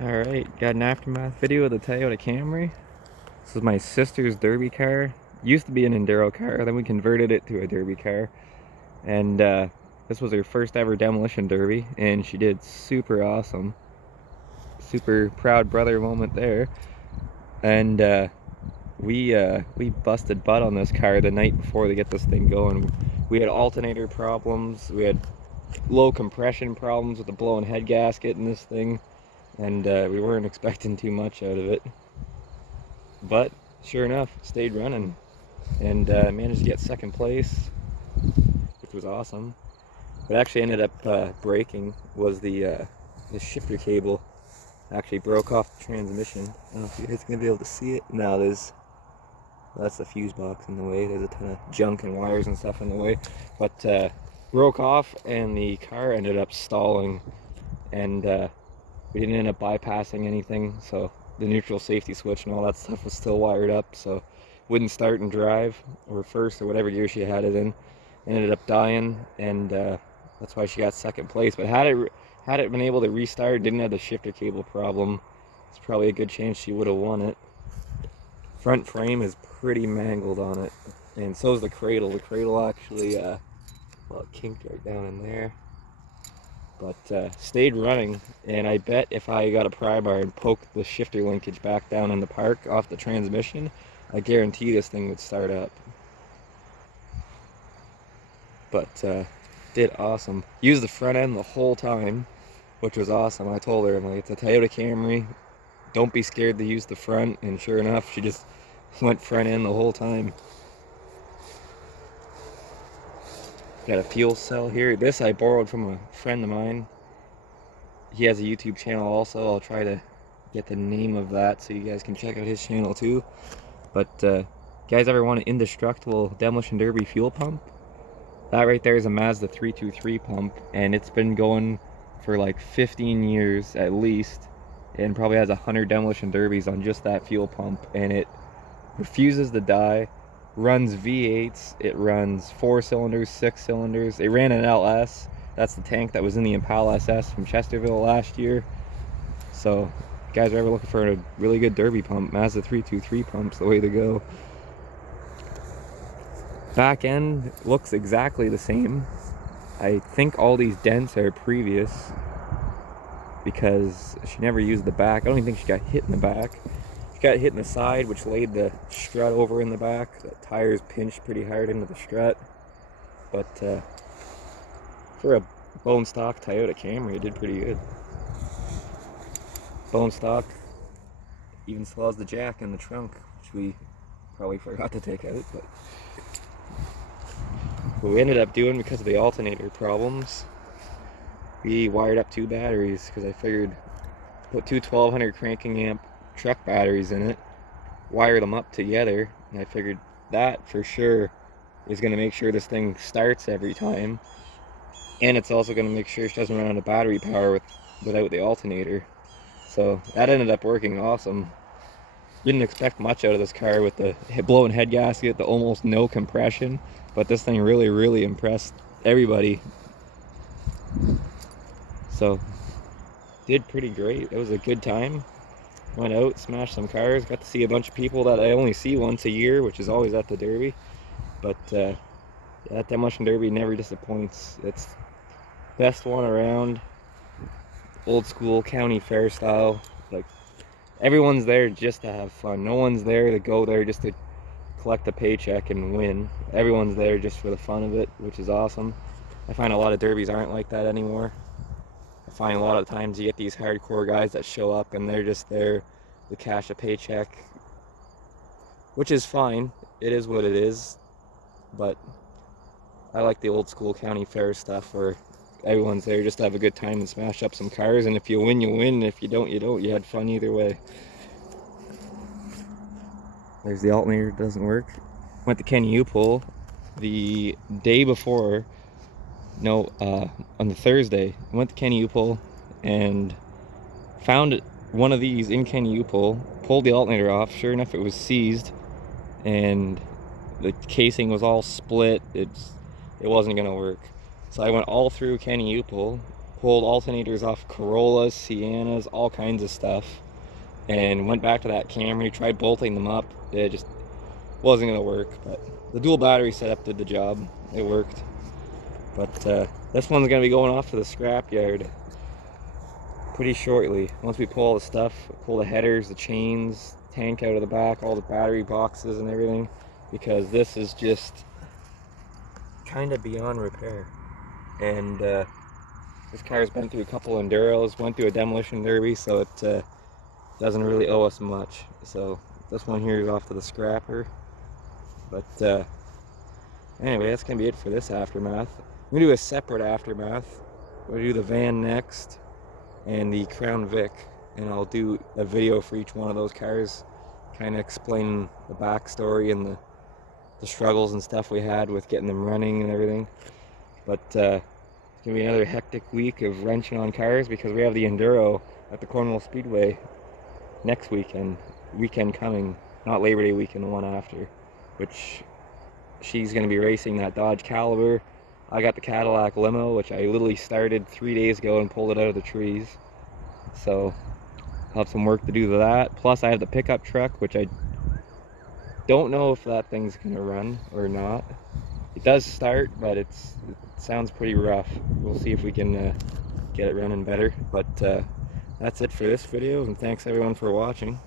Alright, got an aftermath video of the Toyota Camry. This is my sister's derby car. Used to be an enduro car, then we converted it to a derby car. And this was her first ever demolition derby, and she did super awesome. Super proud brother moment there. And we busted butt on this car the night before to get this thing going. We had alternator problems, we had low compression problems with the blown head gasket in this thing. And we weren't expecting too much out of it, but sure enough, stayed running and managed to get second place, which was awesome. What actually ended up breaking was the shifter cable. Actually broke off the transmission. I don't know if you guys are gonna be able to see it. No, that's the fuse box in the way. There's a ton of junk and wires and stuff in the way, but broke off, and the car ended up stalling, and we didn't end up bypassing anything, so the neutral safety switch and all that stuff was still wired up, so wouldn't start and drive, or first, or whatever gear she had it in. Ended up dying, and that's why she got second place. But had it been able to restart, didn't have the shifter cable problem, it's probably a good chance she would have won it. Front frame is pretty mangled on it, and so is the cradle. The cradle actually, well, it kinked right down in there. But stayed running, and I bet if I got a pry bar and poked the shifter linkage back down in the park off the transmission, I guarantee this thing would start up. But did awesome. Used the front end the whole time, which was awesome. I told her, I'm like, it's a Toyota Camry, don't be scared to use the front, and sure enough, she just went front end the whole time. Got a fuel cell here. This I borrowed from a friend of mine. He has a YouTube channel also. I'll try to get the name of that so you guys can check out his channel too. But guys ever want an indestructible demolition derby fuel pump? That right there is a Mazda 323 pump, and it's been going for like 15 years at least, and probably has 100 demolition derbies on just that fuel pump, and it refuses to die. Runs V8s, it runs 4 cylinders, 6 cylinders. It ran an LS. That's the tank that was in the Impala SS from Chesterville last year. So, if you guys are ever looking for a really good derby pump, Mazda 323 pump's the way to go. Back end looks exactly the same. I think all these dents are previous because she never used the back. I don't even think she got hit in the back. Got hit in the side, which laid the strut over in the back. The tires pinched pretty hard into the strut. But for a bone stock Toyota Camry, it did pretty good. Bone stock even still has the jack in the trunk, which we probably forgot to take out. But what we ended up doing, because of the alternator problems, we wired up 2 batteries, because I figured put 2 1200 cranking amp truck batteries in it, wire them up together, and I figured that for sure is going to make sure this thing starts every time, and it's also going to make sure she doesn't run out of battery power without the alternator. So that ended up working awesome. Didn't expect much out of this car with the blown head gasket, the almost no compression, but this thing really impressed everybody. So did pretty great. It was a good time. Went out, smashed some cars, got to see a bunch of people that I only see once a year, which is always at the derby. But yeah, that demolition derby never disappoints. It's best one around. Old school county fair style. Like, everyone's there just to have fun. No one's there to go there just to collect a paycheck and win. Everyone's there just for the fun of it, which is awesome. I find a lot of derbies aren't like that anymore. I find a lot of times you get these hardcore guys that show up and they're just there to cash a paycheck, which is fine. It is what it is. But I like the old school county fair stuff where everyone's there just to have a good time and smash up some cars, and if you win, you win. If you don't, you don't. You had fun either way. There's the alternator, doesn't work. Went to Kenny U-Pull the day before. No, on the Thursday, I went to Kenny U-Pull and found one of these in Kenny U-Pull, pulled the alternator off. Sure enough, it was seized, and the casing was all split. It wasn't gonna work. So I went all through Kenny U-Pull, pulled alternators off Corollas, Siennas, all kinds of stuff, and went back to that Camry, tried bolting them up. It just wasn't going to work, but the dual battery setup did the job. It worked. But this one's going to be going off to the scrapyard pretty shortly. Once we pull all the stuff, pull the headers, the chains, tank out of the back, all the battery boxes and everything, because this is just kind of beyond repair. And this car's been through a couple enduros, went through a demolition derby, so it doesn't really owe us much. So this one here is off to the scrapper. But anyway, that's gonna be it for this aftermath. I'm gonna do a separate aftermath. We're gonna do the van next and the Crown Vic, and I'll do a video for each one of those cars, kind of explaining the backstory and the struggles and stuff we had with getting them running and everything. But it's gonna be another hectic week of wrenching on cars because we have the Enduro at the Cornwall Speedway next weekend coming, not Labor Day weekend, the one after, which she's gonna be racing that Dodge Caliber. I got the Cadillac limo, which I literally started 3 days ago and pulled it out of the trees. So I'll have some work to do to that. Plus I have the pickup truck, which I don't know if that thing's gonna run or not. It does start, but it sounds pretty rough. We'll see if we can get it running better. But that's it for this video, and thanks everyone for watching.